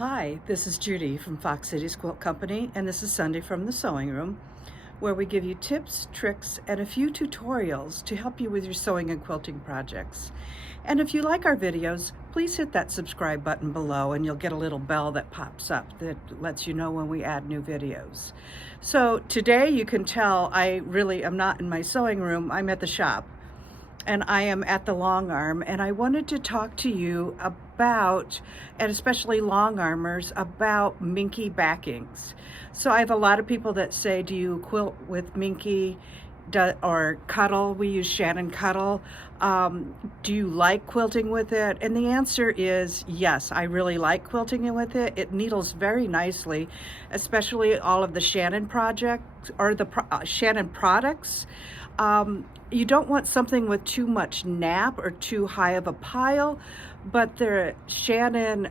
Hi, this is Judy from Fox Cities Quilt Company, and this is Sunday from the Sewing Room, where we give you tips, tricks, and a few tutorials to help you with your sewing and quilting projects. And if you like our videos, please hit that subscribe button below and you'll get a little bell that pops up that lets you know when we add new videos. So today you can tell I really am not in my sewing room, I'm at the shop. And I am at the long arm, and I wanted to talk to you about, and especially long armers, about minky backings. So I have a lot of people that say, do you quilt with minky or cuddle? We use Shannon cuddle. Do you like quilting with it? And the answer is yes, I really like quilting with it. It needles very nicely, especially all of the Shannon projects or the Shannon products. You don't want something with too much nap or too high of a pile, but the Shannon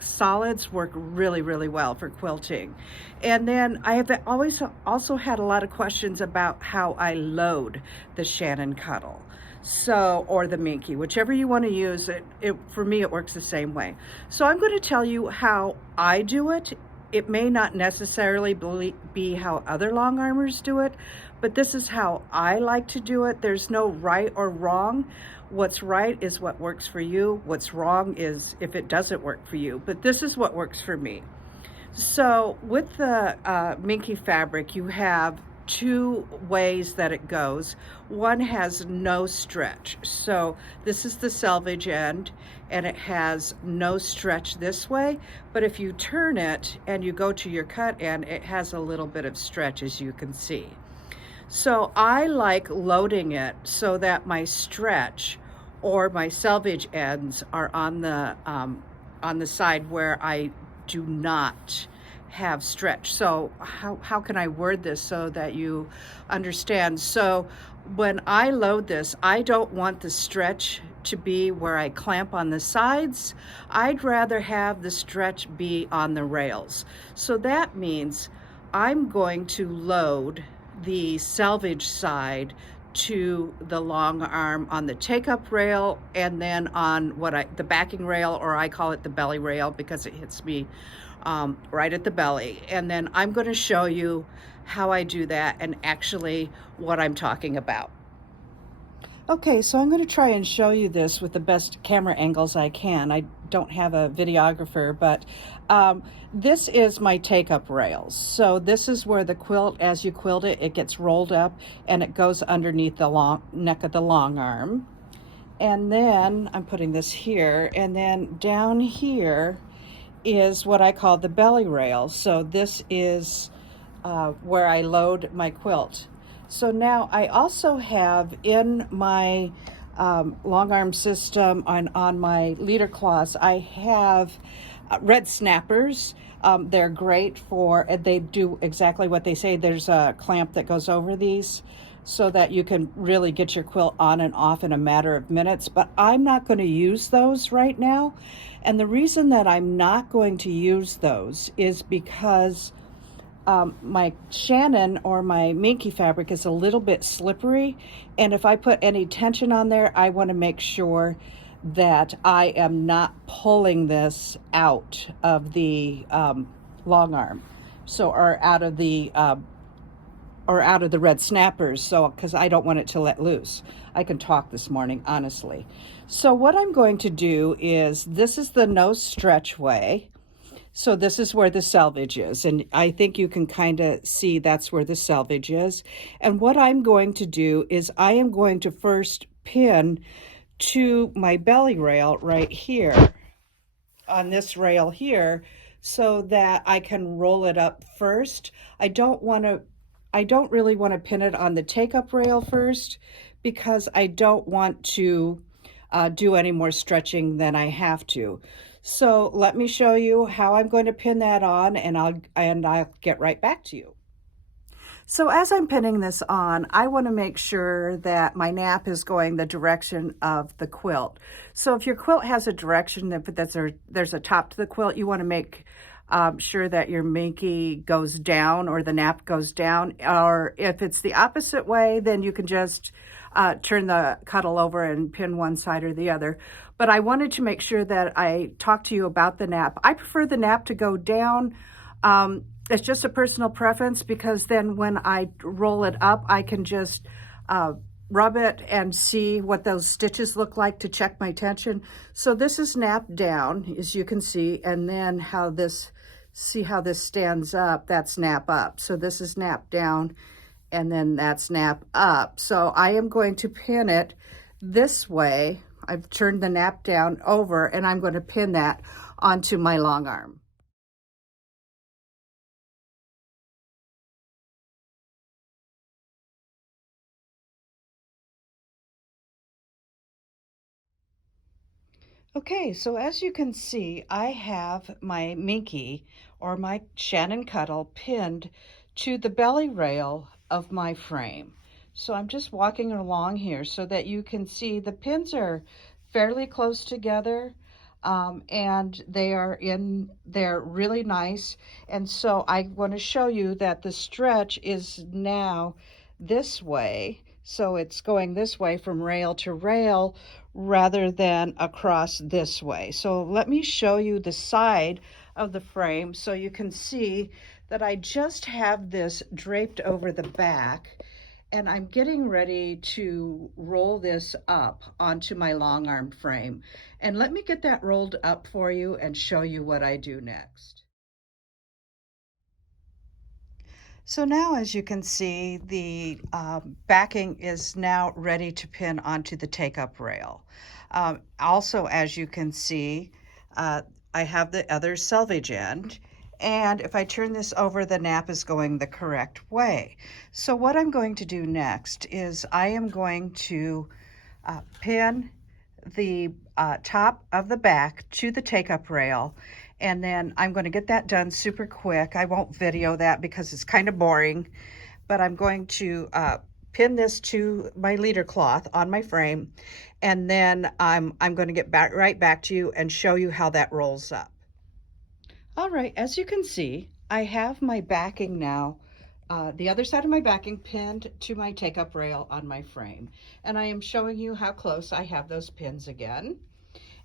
solids work really, really well for quilting. And then I have always also had a lot of questions about how I load the Shannon cuddle. So, or the minky, whichever you want to use, for me it works the same way. So I'm going to tell you how I do it. It may not necessarily be how other long armers do it, but this is how I like to do it. There's no right or wrong. What's right is what works for you. What's wrong is if it doesn't work for you, but this is what works for me. So with the minky fabric, you have two ways that it goes. One has no stretch. So this is the selvage end, and it has no stretch this way. But if you turn it and you go to your cut end, it has a little bit of stretch, as you can see. So I like loading it so that my stretch or my selvage ends are on the side where I do not have stretch. So how can I word this so that you understand? So when I load this, I don't want the stretch to be where I clamp on the sides. I'd rather have the stretch be on the rails. So that means I'm going to load the selvage side to the long arm on the take-up rail, and then on the backing rail, or I call it the belly rail because it hits me right at the belly. And then I'm going to show you how I do that and actually what I'm talking about. Okay, so I'm going to try and show you this with the best camera angles I can. I don't have a videographer, but this is my take-up rails. So this is where the quilt, as you quilt it, it gets rolled up and it goes underneath the neck of the long arm. And then I'm putting this here, and then down here is what I call the belly rail. So this is where I load my quilt. So now I also have in my long arm system on my leader cloths, I have red snappers. They're great they do exactly what they say. There's a clamp that goes over these so that you can really get your quilt on and off in a matter of minutes, but I'm not going to use those right now. And the reason that I'm not going to use those is because my Shannon or my minky fabric is a little bit slippery, and if I put any tension on there, I want to make sure that I am not pulling this out of the long arm, or out of the red snappers, so because I don't want it to let loose. I can talk this morning, honestly. So what I'm going to do is, this is the no stretch way. So this is where the selvage is, and I think you can kind of see that's where the selvage is. And what I'm going to do is I am going to first pin to my belly rail right here, on this rail here, so that I can roll it up first. I don't really want to pin it on the take-up rail first, because I don't want to do any more stretching than I have to. So let me show you how I'm going to pin that on, and I'll get right back to you. So as I'm pinning this on, I want to make sure that my nap is going the direction of the quilt. So if your quilt has a direction, if there's a top to the quilt, you want to make sure that your minky goes down or the nap goes down. Or if it's the opposite way, then you can just turn the cuddle over and pin one side or the other. but I wanted to make sure that I talk to you about the nap. I prefer the nap to go down. It's just a personal preference because then when I roll it up, I can just uh, rub it and see what those stitches look like to check my tension. So this is nap down, as you can see, and then see how this stands up, that's nap up. So this is nap down, and then that's nap up. So I am going to pin it this way. I've turned the nap down over, and I'm going to pin that onto my long arm. Okay, so as you can see, I have my Minky or my Shannon Cuddle pinned to the belly rail of my frame. So I'm just walking along here so that you can see the pins are fairly close together, and they're really nice. And so I want to show you that the stretch is now this way. So it's going this way from rail to rail rather than across this way. So let me show you the side of the frame so you can see that I just have this draped over the back, and I'm getting ready to roll this up onto my long arm frame. And let me get that rolled up for you and show you what I do next. So now, as you can see, the backing is now ready to pin onto the take-up rail. Also, as you can see, I have the other selvage end, and if I turn this over, the nap is going the correct way. So what I'm going to do next is I am going to pin the top of the back to the take-up rail, and then I'm going to get that done super quick. I won't video that because it's kind of boring, but I'm going to pin this to my leader cloth on my frame, and then I'm going to get right back to you and show you how that rolls up. All right, as you can see, I have my backing now, the other side of my backing pinned to my take-up rail on my frame. And I am showing you how close I have those pins again.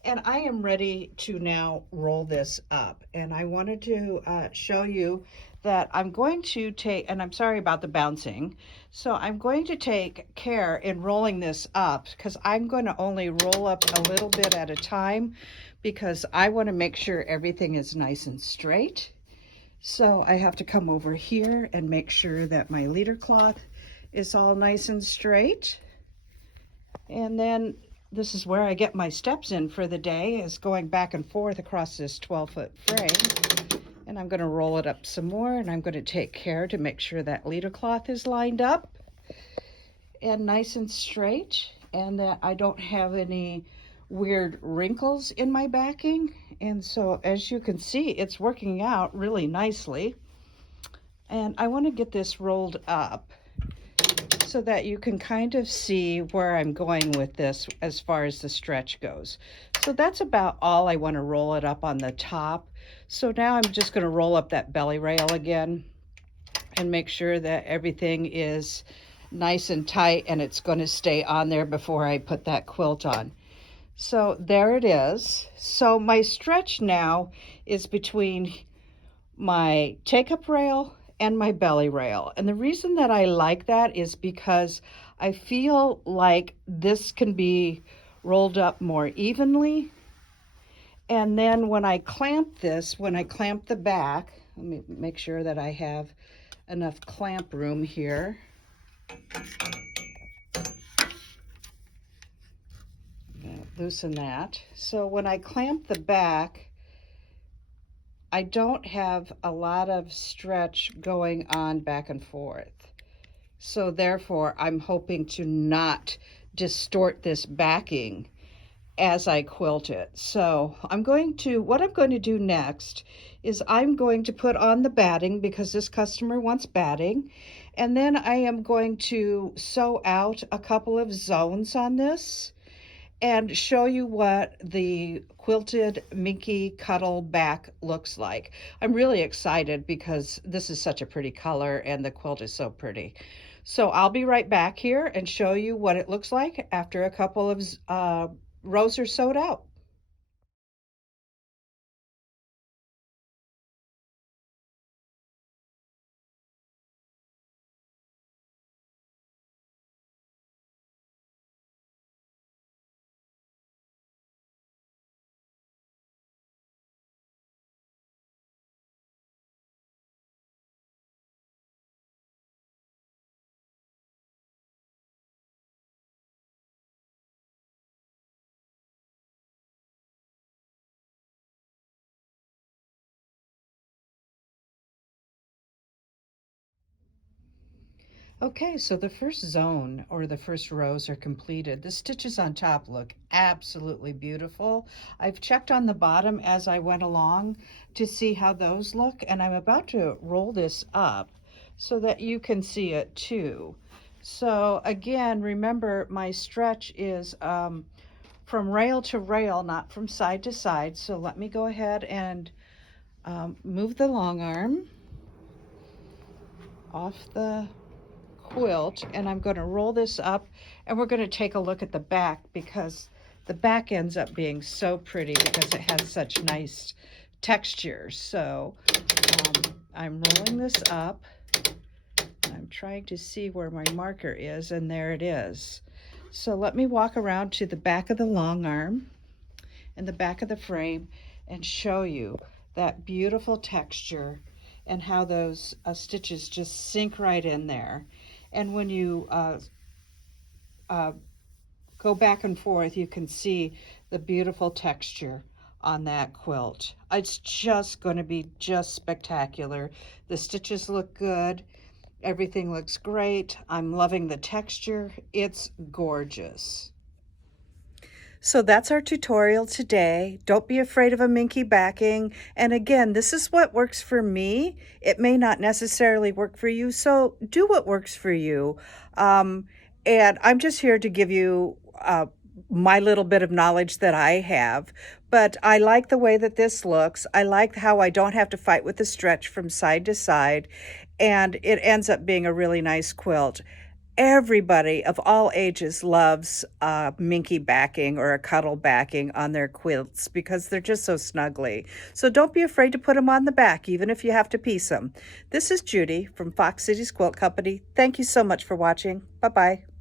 And I am ready to now roll this up. And I wanted to show you that I'm going to take, and I'm sorry about the bouncing, so I'm going to take care in rolling this up because I'm going to only roll up a little bit at a time because I want to make sure everything is nice and straight. So I have to come over here and make sure that my leader cloth is all nice and straight. And then this is where I get my steps in for the day, is going back and forth across this 12-foot frame. And I'm going to roll it up some more, and I'm going to take care to make sure that leader cloth is lined up and nice and straight, and that I don't have any weird wrinkles in my backing. And so as you can see, it's working out really nicely. And I want to get this rolled up so that you can kind of see where I'm going with this as far as the stretch goes. So that's about all I want to roll it up on the top. So now I'm just going to roll up that belly rail again and make sure that everything is nice and tight, and it's going to stay on there before I put that quilt on. So there it is. So my stretch now is between my take-up rail and my belly rail. And the reason that I like that is because I feel like this can be rolled up more evenly. And then when I clamp this, when I clamp the back, let me make sure that I have enough clamp room here. Loosen that. So when I clamp the back, I don't have a lot of stretch going on back and forth. So therefore, I'm hoping to not distort this backing as I quilt it. So what I'm going to do next is I'm going to put on the batting because this customer wants batting. And then I am going to sew out a couple of zones on this and show you what the quilted Minky Cuddle back looks like. I'm really excited because this is such a pretty color and the quilt is so pretty. So I'll be right back here and show you what it looks like after a couple of rows are sewed out. Okay, so the first zone or the first rows are completed. The stitches on top look absolutely beautiful. I've checked on the bottom as I went along to see how those look, and I'm about to roll this up so that you can see it too. So again, remember my stretch is from rail to rail, not from side to side. So let me go ahead and move the long arm off the quilt, and I'm going to roll this up, and we're going to take a look at the back because the back ends up being so pretty because it has such nice texture. So I'm rolling this up. I'm trying to see where my marker is, and there it is. So let me walk around to the back of the long arm and the back of the frame and show you that beautiful texture and how those stitches just sink right in there. And when you uh, go back and forth, you can see the beautiful texture on that quilt. It's just going to be just spectacular. The stitches look good. Everything looks great. I'm loving the texture. It's gorgeous. So that's our tutorial today. Don't be afraid of a minky backing. And again, this is what works for me. It may not necessarily work for you, so do what works for you. And I'm just here to give you my little bit of knowledge that I have. But I like the way that this looks. I like how I don't have to fight with the stretch from side to side. And it ends up being a really nice quilt. Everybody of all ages loves a minky backing or a cuddle backing on their quilts because they're just so snuggly. So don't be afraid to put them on the back, even if you have to piece them. This is Judy from Fox Cities Quilt Company. Thank you so much for watching. Bye-bye.